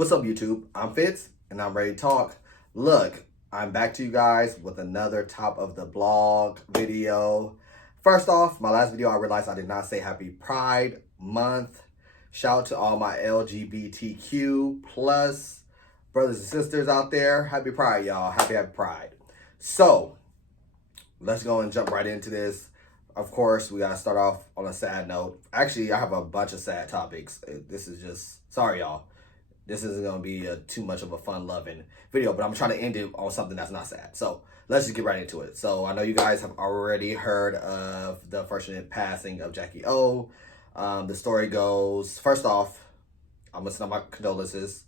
What's up, YouTube? I'm Fitz, and I'm ready to talk. Look, I'm back to you guys with another top of the blog video. First off, my last video, I realized I did not say Happy Pride Month. Shout out to all my LGBTQ plus brothers and sisters out there. Happy Pride, y'all. Happy Pride. So, let's go and jump right into this. Of course, we got to start off on a sad note. Actually, I have a bunch of sad topics. This is just, sorry, y'all. This isn't going to be too much of a fun-loving video, but I'm trying to end it on something that's not sad. So let's just get right into it. So I know you guys have already heard of the unfortunate passing of Jackie O. The story goes, first off, I'm going to send my condolences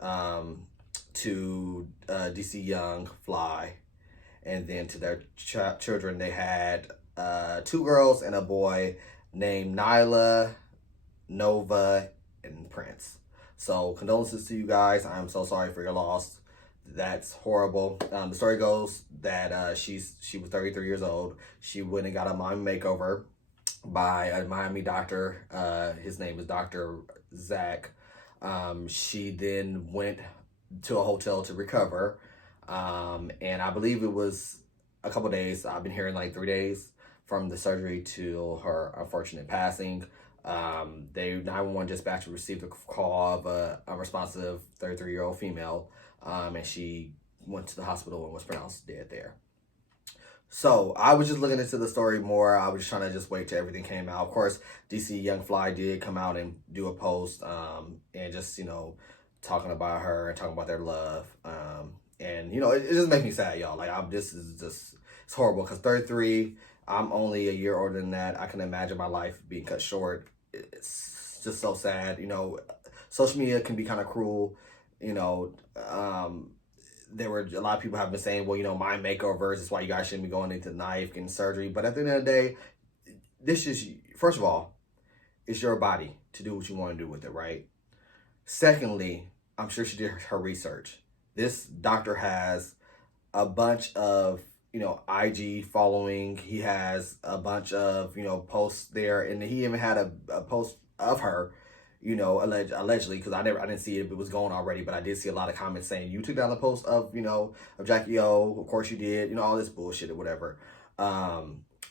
to DC Young Fly, and then to their children. They had two girls and a boy named Nyla, Nova, and Prince. So condolences to you guys. I'm so sorry for your loss. That's horrible. The story goes that she was 33 years old. She went and got a Miami makeover by a Miami doctor. His name is Dr. Zach. She then went to a hotel to recover. And I believe it was a couple days. I've been hearing like 3 days from the surgery to her unfortunate passing. 911 dispatcher received a call of a unresponsive 33-year-old female, and she went to the hospital and was pronounced dead there. So I was just looking into the story more. I was trying to just wait till everything came out. Of course, DC Young Fly did come out and do a post, and just, talking about her and talking about their love. And, it just makes me sad, y'all. Like, this is just, it's horrible because 33, I'm only a year older than that. I can imagine my life being cut short. It's just so sad. Social media can be kind of cruel. There were a lot of people have been saying, well, mind makeovers is why you guys shouldn't be going into knife getting surgery. But at the end of the day, this is, first of all, it's your body to do what you want to do with it, right? Secondly, I'm sure she did her research. This doctor has a bunch of IG following. He has a bunch of, posts there, and he even had a post of her, allegedly, because I didn't see it if it was going already, but I did see a lot of comments saying, you took down the post of, of Jackie O, of course you did, all this bullshit or whatever.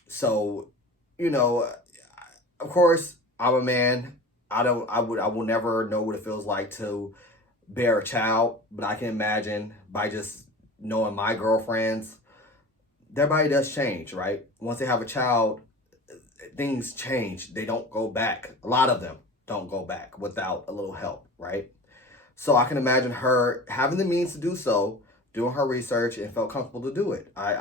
So, of course, I'm a man. I will never know what it feels like to bear a child, but I can imagine by just knowing my girlfriends, their body does change, right? Once they have a child, things change. They don't go back. A lot of them don't go back without a little help, right? So I can imagine her having the means to do so, doing her research, and felt comfortable to do it. I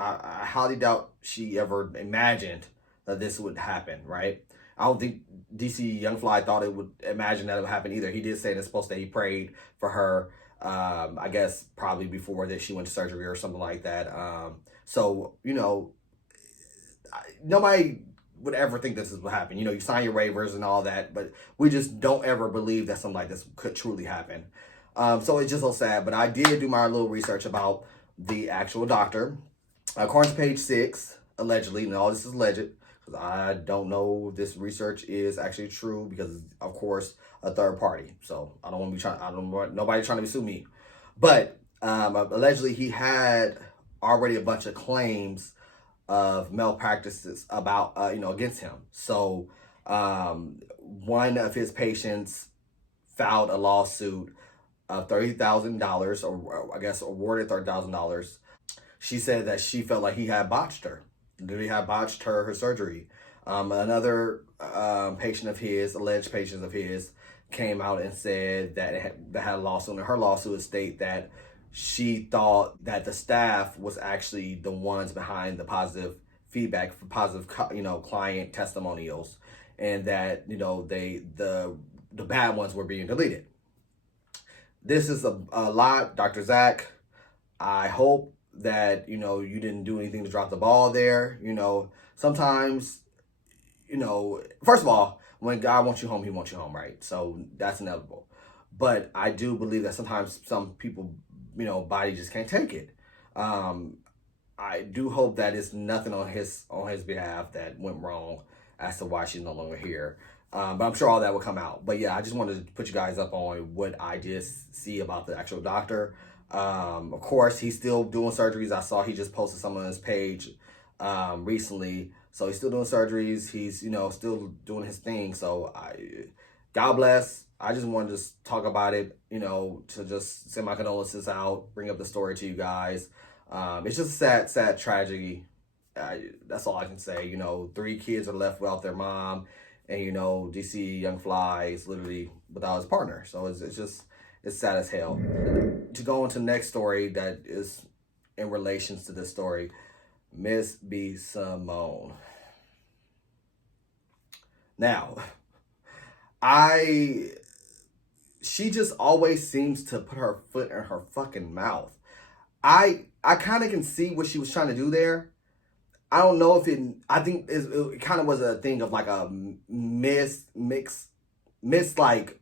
highly doubt she ever imagined that this would happen, right? I don't think DC Young Fly thought it would imagine that it would happen either. He did say in his post that he prayed for her, I guess probably before that she went to surgery or something like that. So, nobody would ever think this would happen. You sign your waivers and all that, but we just don't ever believe that something like this could truly happen. So it's just so sad. But I did do my little research about the actual doctor. According to page 6, allegedly, and all this is alleged, because I don't know if this research is actually true because, of course, a third party. So I don't want nobody trying to sue me. But allegedly, he had already a bunch of claims of malpractices about against him. So one of his patients filed a lawsuit of $30,000, or I guess awarded $30,000. She said that she felt like he had botched her. He had botched her surgery. Another patient of his, alleged patient of his, came out and said that had a lawsuit. And her lawsuit would state that she thought that the staff was actually the ones behind the positive feedback, for positive, client testimonials, and that the bad ones were being deleted. This is a lot, Dr. Zach. I hope that you didn't do anything to drop the ball there. Sometimes, first of all, when God wants you home, He wants you home, right? So that's inevitable. But I do believe that sometimes some people, body just can't take it. I do hope that it's nothing on his behalf that went wrong as to why she's no longer here. But I'm sure all that will come out. But yeah, I just wanted to put you guys up on what I just see about the actual doctor. Of course, he's still doing surgeries. I saw he just posted some on his page recently. So he's still doing surgeries. He's, still doing his thing. So God bless. I just wanted to just talk about it, to just send my condolences out, bring up the story to you guys. It's just a sad tragedy. That's all I can say. 3 kids are left without their mom, and DC Young Fly is literally without his partner. So it's sad as hell. To go into the next story that is in relations to this story, Miss B. Simone. Now, she just always seems to put her foot in her fucking mouth. I kind of can see what she was trying to do there. I don't know if I think it kind of was a thing of like a miss, like,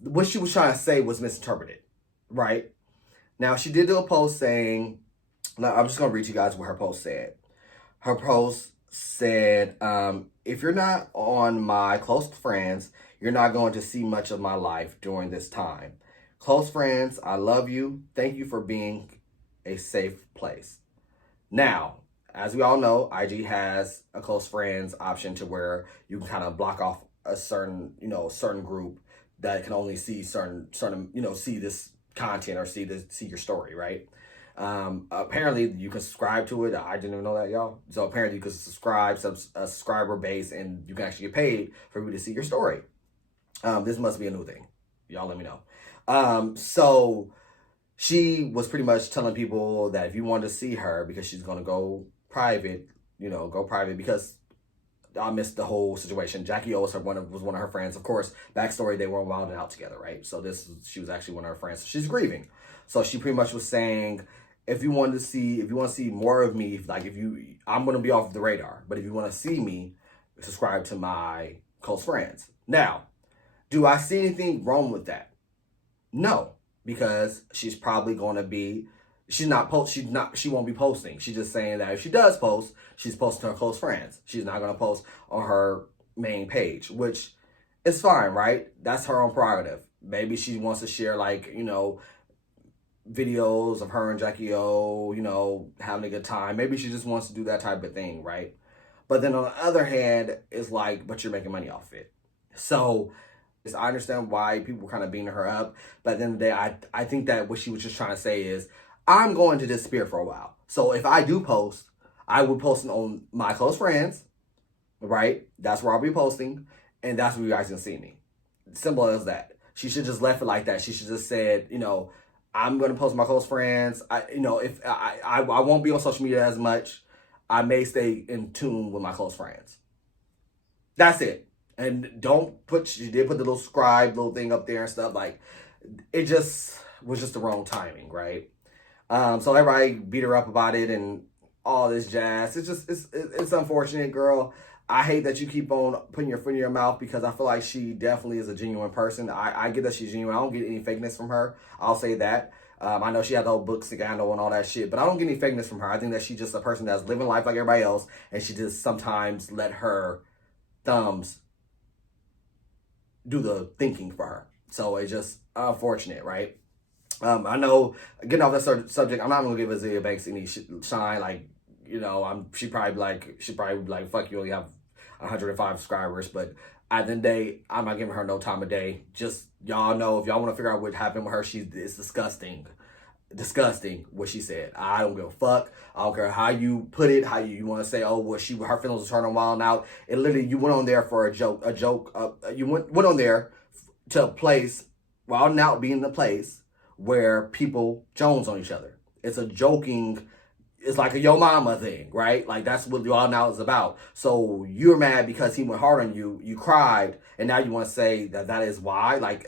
what she was trying to say was misinterpreted, right? Now, she did do a post saying, I'm just going to read you guys what her post said. Her post said, if you're not on my close friends, you're not going to see much of my life during this time. Close friends, I love you. Thank you for being a safe place. Now, as we all know, IG has a close friends option to where you can kind of block off a certain group that can only see certain, see this content or see your story, right? Apparently you can subscribe to it. I didn't even know that, y'all. So apparently you can subscribe, a subscriber base, and you can actually get paid for you to see your story. This must be a new thing. Y'all let me know. So she was pretty much telling people that if you want to see her, because she's going to go private, because I missed the whole situation. Jackie O was one of her friends. Of course, backstory, they were wilding out together, right? So she was actually one of her friends. So she's grieving. So she pretty much was saying, if you want to see more of me, I'm going to be off the radar. But if you want to see me, subscribe to my close friends. Now, do I see anything wrong with that? No, because she's probably going to be, she won't be posting. She's just saying that if she does post, she's posting to her close friends. She's not going to post on her main page, which is fine, right? That's her own prerogative. Maybe she wants to share videos of her and Jackie O, having a good time. Maybe she just wants to do that type of thing, right? But then on the other hand, it's like, but you're making money off it. So I understand why people were kind of beating her up, but at the end of the day, I think that what she was just trying to say is, I'm going to disappear for a while. So if I do post, I would post on my close friends, right? That's where I'll be posting, and that's where you guys can see me. Simple as that. She should just left it like that. She should just said, I'm going to post my close friends. If I won't be on social media as much. I may stay in tune with my close friends. That's it. And she did put the little scribe little thing up there and stuff. Like, it just was just the wrong timing, right? So everybody beat her up about it and all this jazz. It's unfortunate, girl. I hate that you keep on putting your foot in your mouth, because I feel like she definitely is a genuine person. I get that she's genuine. I don't get any fakeness from her. I'll say that. I know she had the whole book scandal and all that shit, but I don't get any fakeness from her. I think that she's just a person that's living life like everybody else, and she just sometimes let her thumbs do the thinking for her. So it's just unfortunate, right? I know, getting off that subject, I'm not gonna give Azealia Banks any shine. Like, she probably like, fuck, you only have 105 subscribers. But at the end of the day, I'm not giving her no time of day. Just, y'all know, if y'all want to figure out what happened with her, it's disgusting what she said. I don't give a fuck. I don't care how you put it, how you want to say, oh, well, her feelings was turning wild out. It literally, you went on there for a joke. You went on there to a place, Wild Out being the place where people Jones on each other. It's a joking, it's like a yo mama thing, right? Like, that's what Wild Out is about. So you're mad because he went hard on you, you cried, and now you want to say that is why? Like,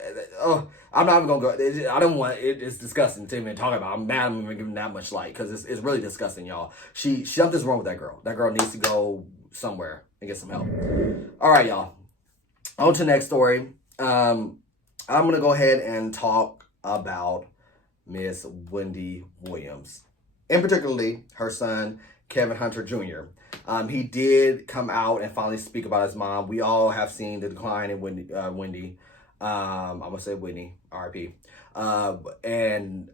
I'm not even gonna go, I don't want, it's disgusting to even talk about. I'm mad I'm even giving that much light, because it's really disgusting, y'all. Something's wrong with that girl. That girl needs to go somewhere and get some help. All right, y'all. On to the next story. I'm gonna go ahead and talk about Miss Wendy Williams, and particularly her son Kevin Hunter Jr. He did come out and finally speak about his mom. We all have seen the decline in Wendy. I'm gonna say Whitney, R.I.P. And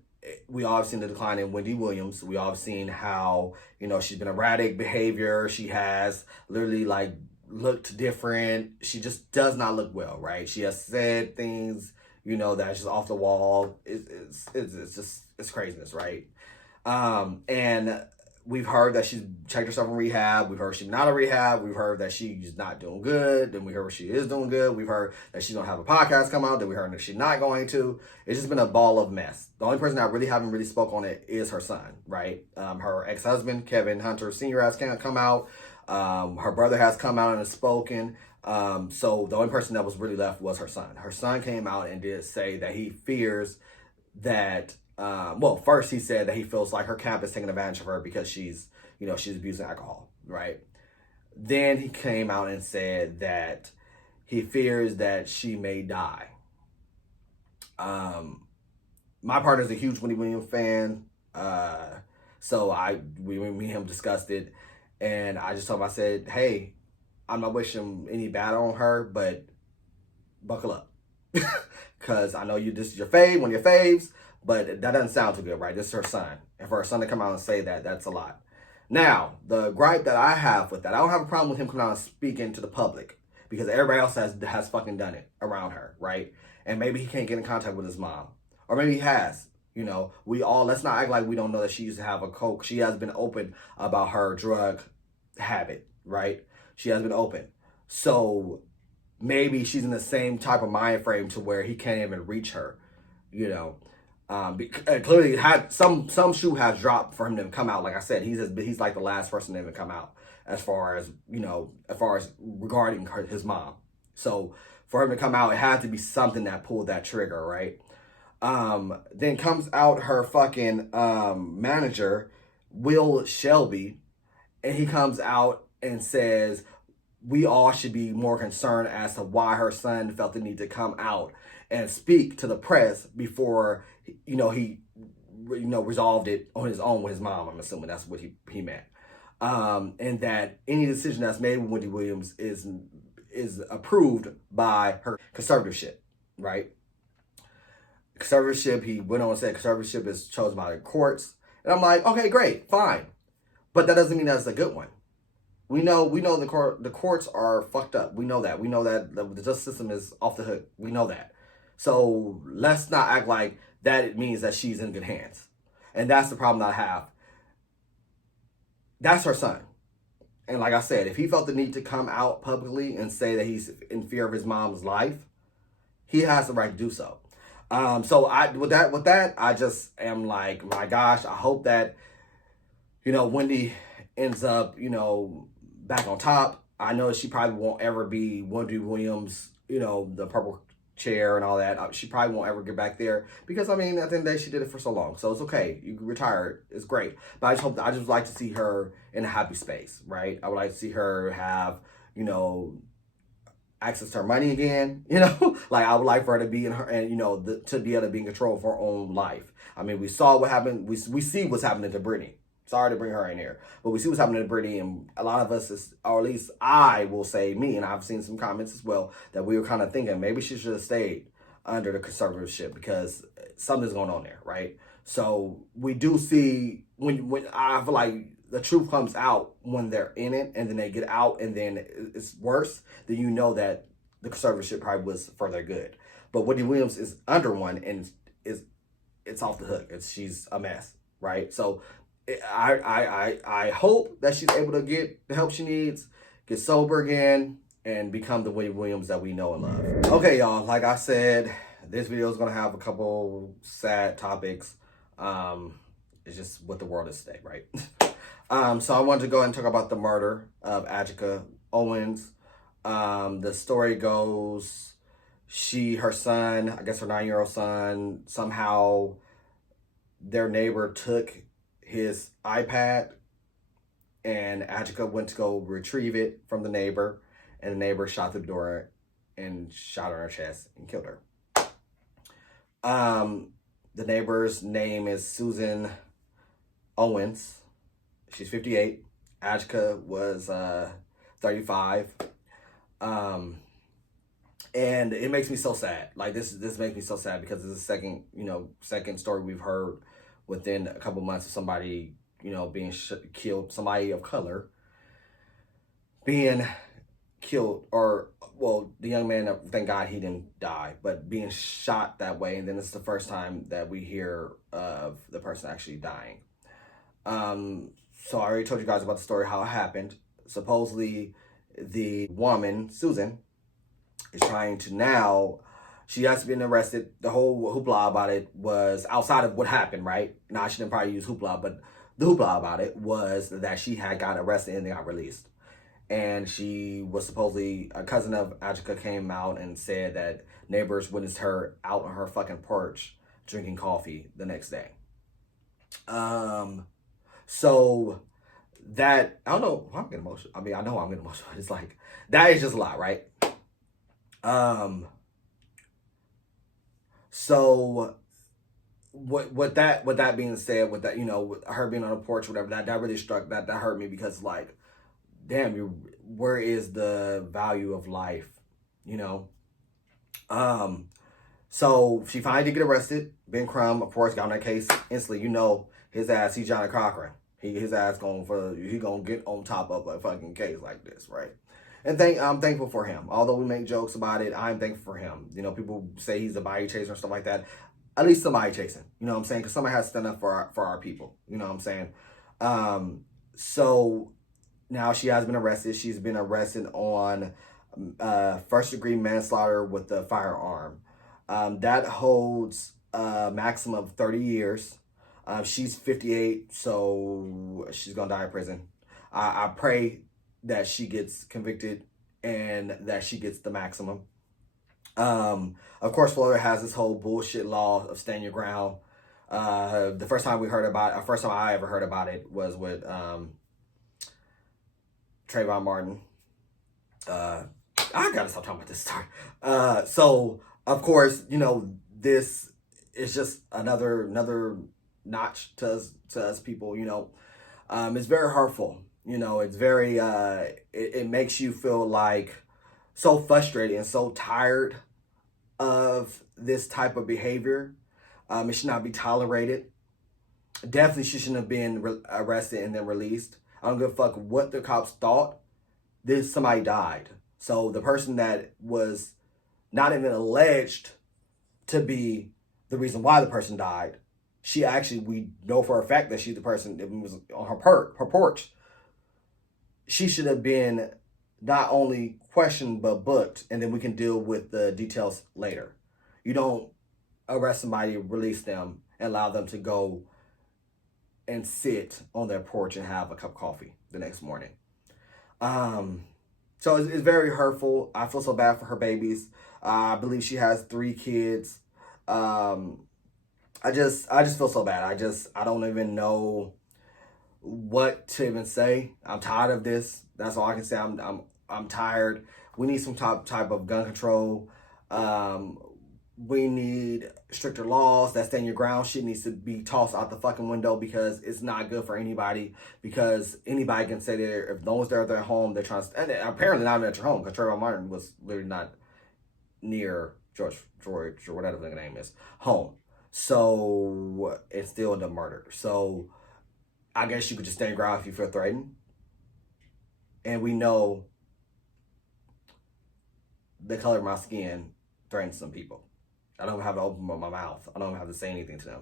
we all have seen the decline in Wendy Williams. We all have seen how, she's been erratic behavior. She has literally like looked different. She just does not look well, right? She has said things, that's just off the wall. It's craziness, right? And we've heard that she's checked herself in rehab. We've heard she's not in rehab. We've heard that she's not doing good. Then we heard she is doing good. We've heard that she's going to have a podcast come out. Then we heard that she's not going to. It's just been a ball of mess. The only person that really haven't really spoke on it is her son, right? Her ex-husband, Kevin Hunter Sr. has come out. Her brother has come out and has spoken. So the only person that was really left was her son. Her son came out and did say that he fears that first he said that he feels like her camp is taking advantage of her because she's abusing alcohol, right? Then he came out and said that he fears that she may die. My partner's a huge Wendy Williams fan, so me and him discussed it, and I just told him, I said, hey, I'm not wishing any bad on her, but buckle up, because I know this is your fave, one of your faves. But that doesn't sound too good, right? This is her son. And for her son to come out and say that, that's a lot. Now, the gripe that I have with that, I don't have a problem with him coming out and speaking to the public because everybody else has fucking done it around her, right? And maybe he can't get in contact with his mom. Or maybe he has. Let's not act like we don't know that she used to have a coke. She has been open about her drug habit, right? She has been open. So maybe she's in the same type of mind frame to where he can't even reach her, clearly had some shoe has dropped for him to come out. Like I said, he's like the last person to even come out as far as regarding his mom. So for him to come out, it had to be something that pulled that trigger, right? Then comes out her fucking manager, Will Shelby, and he comes out and says we all should be more concerned as to why her son felt the need to come out and speak to the press before he resolved it on his own with his mom. I'm assuming that's what he meant. And that any decision that's made with Wendy Williams is approved by her conservatorship, right? Conservatorship, he went on and said conservatorship is chosen by the courts. And I'm like, okay, great, fine. But that doesn't mean that's a good one. We know the courts are fucked up. We know that. We know that the justice system is off the hook. We know that. So let's not act like that it means that she's in good hands. And that's the problem that I have. That's her son. And like I said, if he felt the need to come out publicly and say that he's in fear of his mom's life, he has the right to do so. With that, I just am like, my gosh, I hope that, Wendy ends up, back on top. I know she probably won't ever be Wendy Williams, the purple chair and all that. She probably won't ever get back there because at the end of the day, she did it for so long. So it's okay. You can retire. It's great. But I just like to see her in a happy space, right? I would like to see her have, access to her money again, like I would like for her to be in her, and to be able to be in control of her own life. I mean, we saw what happened. We see what's happening to Brittany. Sorry to bring her in here, but we see what's happening to Brittany, and a lot of us, or at least I will say me, and I've seen some comments as well, that we were kind of thinking maybe she should have stayed under the conservatorship because something's going on there, right? So we do see when I feel like the truth comes out when they're in it, and then they get out, and then it's worse. Then that the conservatorship probably was for their good. But Wendy Williams is under one, and it's off the hook. She's a mess, right? So I hope that she's able to get the help she needs, get sober again, and become the Wendy Williams that we know and love. Okay, y'all, like I said, this video is going to have a couple sad topics. It's just what the world is today, right? So I wanted to go ahead and talk about the murder of Ajike Owens. The story goes, her son, I guess her 9-year-old son, somehow their neighbor took his iPad, and Ajike went to go retrieve it from the neighbor, and the neighbor shot through the door and shot her in her chest and killed her. The neighbor's name is Susan Owens. She's 58. Ajike was 35. And it makes me so sad. Like this makes me so sad because it's the second story we've heard within a couple months of somebody, being killed, somebody of color being killed, or well, the young man, thank God he didn't die, but being shot that way. And then it's the first time that we hear of the person actually dying. So I already told you guys about the story, how it happened. Supposedly the woman, Susan, is trying to now, she has been arrested. The whole hoopla about it was outside of what happened, right? Now, I shouldn't probably use hoopla, but the hoopla about it was that she had got arrested and they got released. And she was supposedly, a cousin of Ajike came out and said that neighbors witnessed her out on her fucking porch drinking coffee the next day. So that, I don't know why I'm getting emotional. I mean, I know I'm getting emotional. It's like, that is just a lot, right? So with that being said, with that, with her being on the porch, whatever, that really that hurt me, because like, damn, where is the value of life, So she finally did get arrested. Ben Crumb, of course, got on that case instantly. His ass, he's Johnny Cochran. His ass he gonna get on top of a fucking case like this, right? And I'm thankful for him. Although we make jokes about it, I'm thankful for him. People say he's a body chaser and stuff like that. At least somebody chasing. You know what I'm saying? Because somebody has to stand up for our people. You know what I'm saying? So now she has been arrested. She's been arrested on first-degree manslaughter with a firearm. That holds a maximum of 30 years. She's 58, so she's going to die in prison. I pray that she gets convicted and that she gets the maximum. Of course, Florida has this whole bullshit law of stand your ground. The first time I ever heard about it was with Trayvon Martin. I gotta stop talking about this story. So of course, this is just another notch to us people. It's very hurtful. It's very it makes you feel like so frustrated and so tired of this type of behavior. It should not be tolerated. Definitely, she shouldn't have been arrested and then released. I don't give a fuck what the cops thought. Somebody died. So the person that was not even alleged to be the reason why the person died, we know for a fact that she's the person that was on her porch. She should have been not only questioned but booked, and then we can deal with the details later. You don't arrest somebody, release them, and allow them to go and sit on their porch and have a cup of coffee the next morning. So it's very hurtful. I feel so bad for her babies. I believe she has 3 kids. I just feel so bad. I don't even know what to even say. I'm tired of this. That's all I can say. I'm tired. We need some type of gun control. We need stricter laws. That stand your ground shit needs to be tossed out the fucking window, because it's not good for anybody. Because anybody can say that if no one's there at their home, they're trying to, and apparently not even at your home, because Trayvon Martin was literally not near George or whatever the name is, home. So it's still the murder. So I guess you could just stand your ground if you feel threatened. And we know the color of my skin threatens some people. I don't have to open my mouth. I don't have to say anything to them.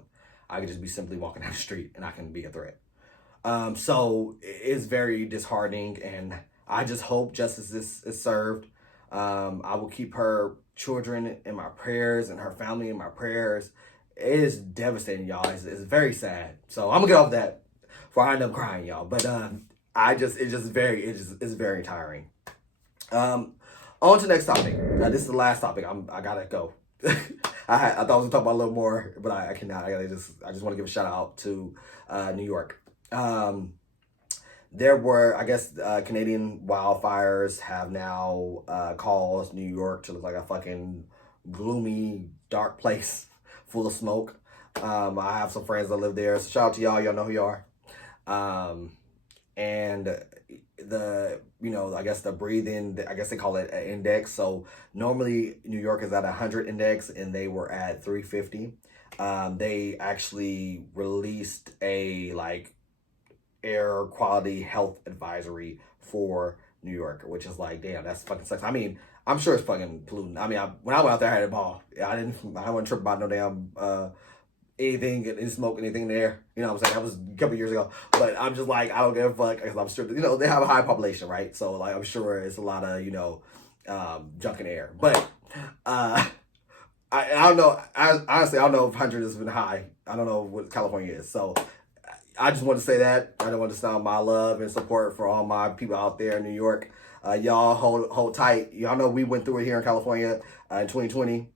I could just be simply walking down the street and I can be a threat. So it's very disheartening, and I just hope justice is served. I will keep her children in my prayers and her family in my prayers. It is devastating, y'all. It's very sad. So I'm gonna get off that before I end up crying, y'all. But it's very tiring. On to the next topic. This is the last topic. I gotta go. I thought I was gonna talk about a little more, but I cannot. I just want to give a shout out to New York. There were, I guess, Canadian wildfires have now caused New York to look like a fucking gloomy, dark place full of smoke. I have some friends that live there, so shout out to y'all. Y'all know who you are. and I guess the breathing, I guess they call it an index. So normally New York is at 100 index, and they were at 350. They actually released a like air quality health advisory for New York, which is like, damn, that's fucking sucks. I mean, I'm sure it's fucking polluting. I mean, when I went out there, I had a ball. I wasn't tripping about no damn anything, any smoke, anything there. You know what I'm saying? That was a couple years ago. But I'm just like, I don't give a fuck, because I'm sure, they have a high population, right? So like, I'm sure it's a lot of, junk in the air. But I don't know. Honestly, I don't know if 100 has been high. I don't know what California is. So I just want to say that. I don't want to sound my love and support for all my people out there in New York. Y'all hold tight. Y'all know we went through it here in California in 2020.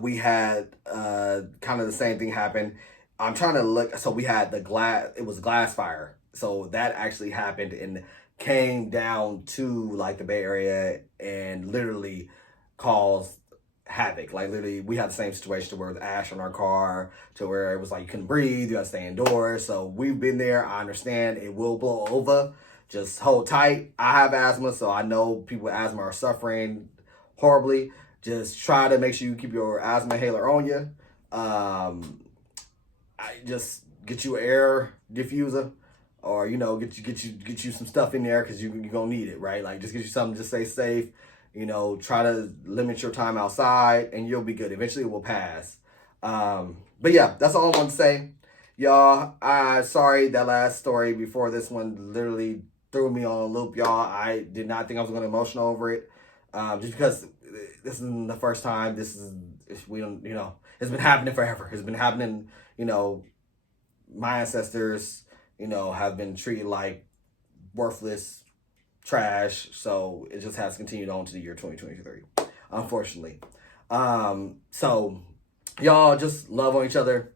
We had kind of the same thing happen. I'm trying to look. So we had it was a glass fire. So that actually happened and came down to like the Bay Area and literally caused havoc. Like literally, we had the same situation to where there was ash on our car, to where it was like you couldn't breathe, you had to stay indoors. So we've been there. I understand it will blow over. Just hold tight. I have asthma, so I know people with asthma are suffering horribly. Just try to make sure you keep your asthma inhaler on you. I just get you an air diffuser, or get you some stuff in there, because you're gonna need it, right? Like just get you something to stay safe. Try to limit your time outside, and you'll be good. Eventually it will pass. But yeah, that's all I want to say. Y'all, sorry, that last story before this one literally threw me on a loop, y'all. I did not think I was going to emotional over it. Just because this isn't the first time. We don't, it's been happening forever. It's been happening, my ancestors, have been treated like worthless trash. So it just has continued on to the year 2023, unfortunately. So y'all just love on each other.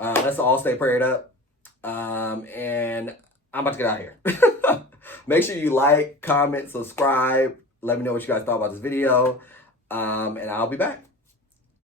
Let's all stay prayed up. And I'm about to get out of here. Make sure you like, comment, subscribe. Let me know what you guys thought about this video. And I'll be back.